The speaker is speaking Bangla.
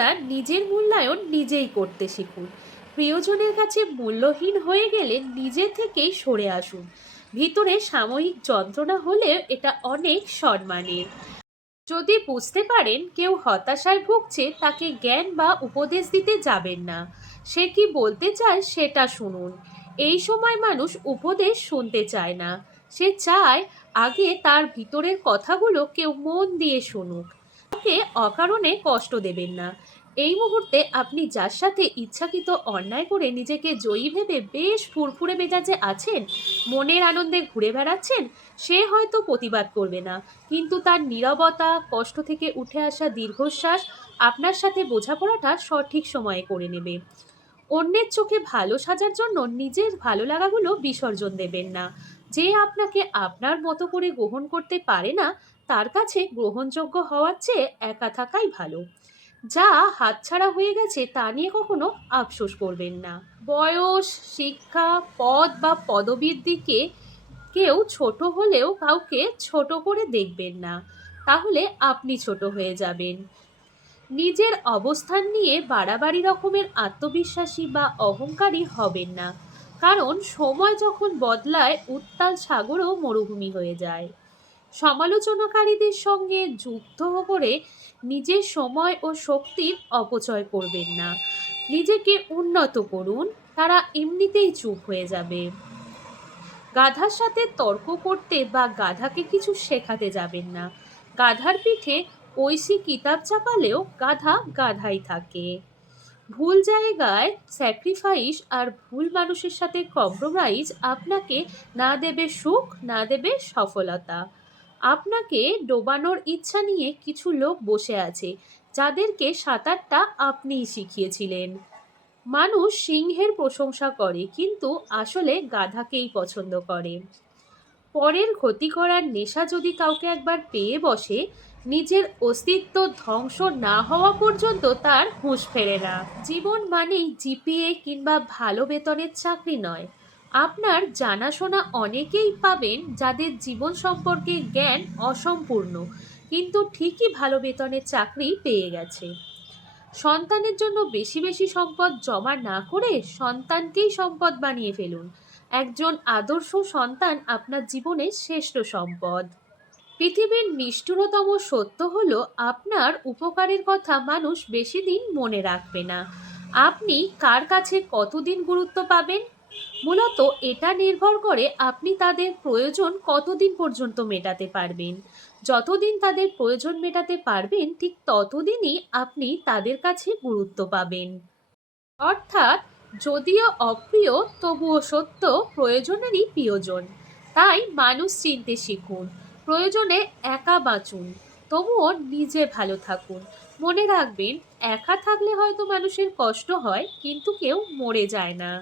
বন্ধুরা নিজের মূল্যায়ন নিজেই করতে শিখুন। প্রিয়জনের কাছে মূল্যহীন হয়ে গেলে নিজে থেকেই সরে আসুন। ভিতরে সাময়িক যন্ত্রণা হলে এটা অনেক সম্মানের। যদি বুঝতে পারেন কেউ হতাশায় ভুগছে, তাকে জ্ঞান বা উপদেশ দিতে যাবেন না। সে কি বলতে চায় সেটা শুনুন। এই সময় মানুষ উপদেশ শুনতে চায় না। সে চায় আগে তার ভিতরের কথাগুলো কেউ মন দিয়ে শুনুক। তাকে অকারণে কষ্ট দেবেন না। এই মুহূর্তে আপনি যার সাথে ইচ্ছাকৃত অন্যায় করে নিজেকে জয়ী ভেবে বেশ ফুরফুরে মেজাজে আছেন, মনের আনন্দে ঘুরে বেড়াচ্ছেন, সে হয়তো প্রতিবাদ করবে না। কিন্তু তার নীরবতা, কষ্ট থেকে উঠে আসা দীর্ঘশ্বাস আপনার সাথে বোঝাপড়াটা সঠিক সময়ে করে নেবে। অন্যের চোখে ভালো সাজার জন্য নিজের ভালো লাগাগুলো বিসর্জন দেবেন না। যে আপনাকে আপনার মতো করে গ্রহণ করতে পারে না, তার কাছে গ্রহণযোগ্য হওয়ার চেয়ে একা থাকাই ভালো। যা হাতছাড়া হয়ে গেছে তা নিয়ে কখনো আফসোস করবেন না। বয়স, শিক্ষা, পদ বা পদবীর দিকে কেউ ছোট হলেও কাউকে ছোট করে দেখবেন না। তাহলে আপনি ছোট হয়ে যাবেন। নিজের অবস্থান নিয়ে বাড়াবাড়ি রকমের আত্মবিশ্বাসী বা অহংকারী হবেন না। কারণ সময় যখন বদলায়, উত্তাল সাগরও মরুভূমি হয়ে যায়। সমালোচনাকারীদের সঙ্গে যুদ্ধ করে নিজের সময় ও শক্তির অপচয় করবেন না। নিজেকে উন্নত করুন, তারা এমনিতেই চুপ হয়ে যাবে। গাধার সাথে তর্ক করতে বা গাধাকে কিছু শেখাতে যাবেন না। গাধার পিঠে ঐশী কিতাব চাপালেও গাধা গাধাই থাকে। ভুল জায়গায় স্যাক্রিফাইস আর ভুল মানুষের সাথে কম্প্রোমাইজ আপনাকে না দেবে সুখ, না দেবে সফলতা। আপনাকে ডোবানোর ইচ্ছা নিয়ে কিছু লোক বসে আছে, যাদেরকে সাঁতারটা আপনিই শিখিয়েছিলেন। মানুষ সিংহের প্রশংসা করে, কিন্তু আসলে গাধাকেই পছন্দ করে। পরের ক্ষতি করার নেশা যদি কাউকে একবার পেয়ে বসে নিজের অস্তিত্ব ধ্বংস না হওয়া পর্যন্ত তার হুঁশ ফেরে না। জীবন মানেই জিপিএ কিংবা ভালো বেতনের চাকরি নয়। আপনার জানাশোনা অনেকেই পাবেন যাদের জীবন সম্পর্কে জ্ঞান অসম্পূর্ণ, কিন্তু ঠিকই ভালো বেতনের চাকরি পেয়ে গেছে। সন্তানের জন্য বেশি বেশি সম্পদ জমা না করে সন্তানকেই সম্পদ বানিয়ে ফেলুন। একজন আদর্শ সন্তান আপনার জীবনের শ্রেষ্ঠ সম্পদ। পৃথিবীর নিষ্ঠুরতম সত্য হলো আপনার উপকারের কথা মানুষ বেশি দিন মনে রাখবে না। আপনি কার কাছে কতদিন গুরুত্ব পাবেন? মূলত এটা নির্ভর করে আপনি তাদের প্রয়োজন কতদিন পর্যন্ত মেটাতে পারবেন। যতদিন তাদের প্রয়োজন মেটাতে পারবেন, ঠিক ততদিনই আপনি তাদের কাছে গুরুত্ব পাবেন। অর্থাৎ যদিও অপ্রিয়, তবুও সত্য, প্রয়োজনেরই প্রিয়জন। তাই মানুষ চিনতে শিখুন। প্রয়োজনে একা বাঁচুন, তবুও নিজে ভালো থাকুন। মনে রাখবেন, একা থাকলে হয়তো মানুষের কষ্ট হয়, কিন্তু কেউ মরে যায় না।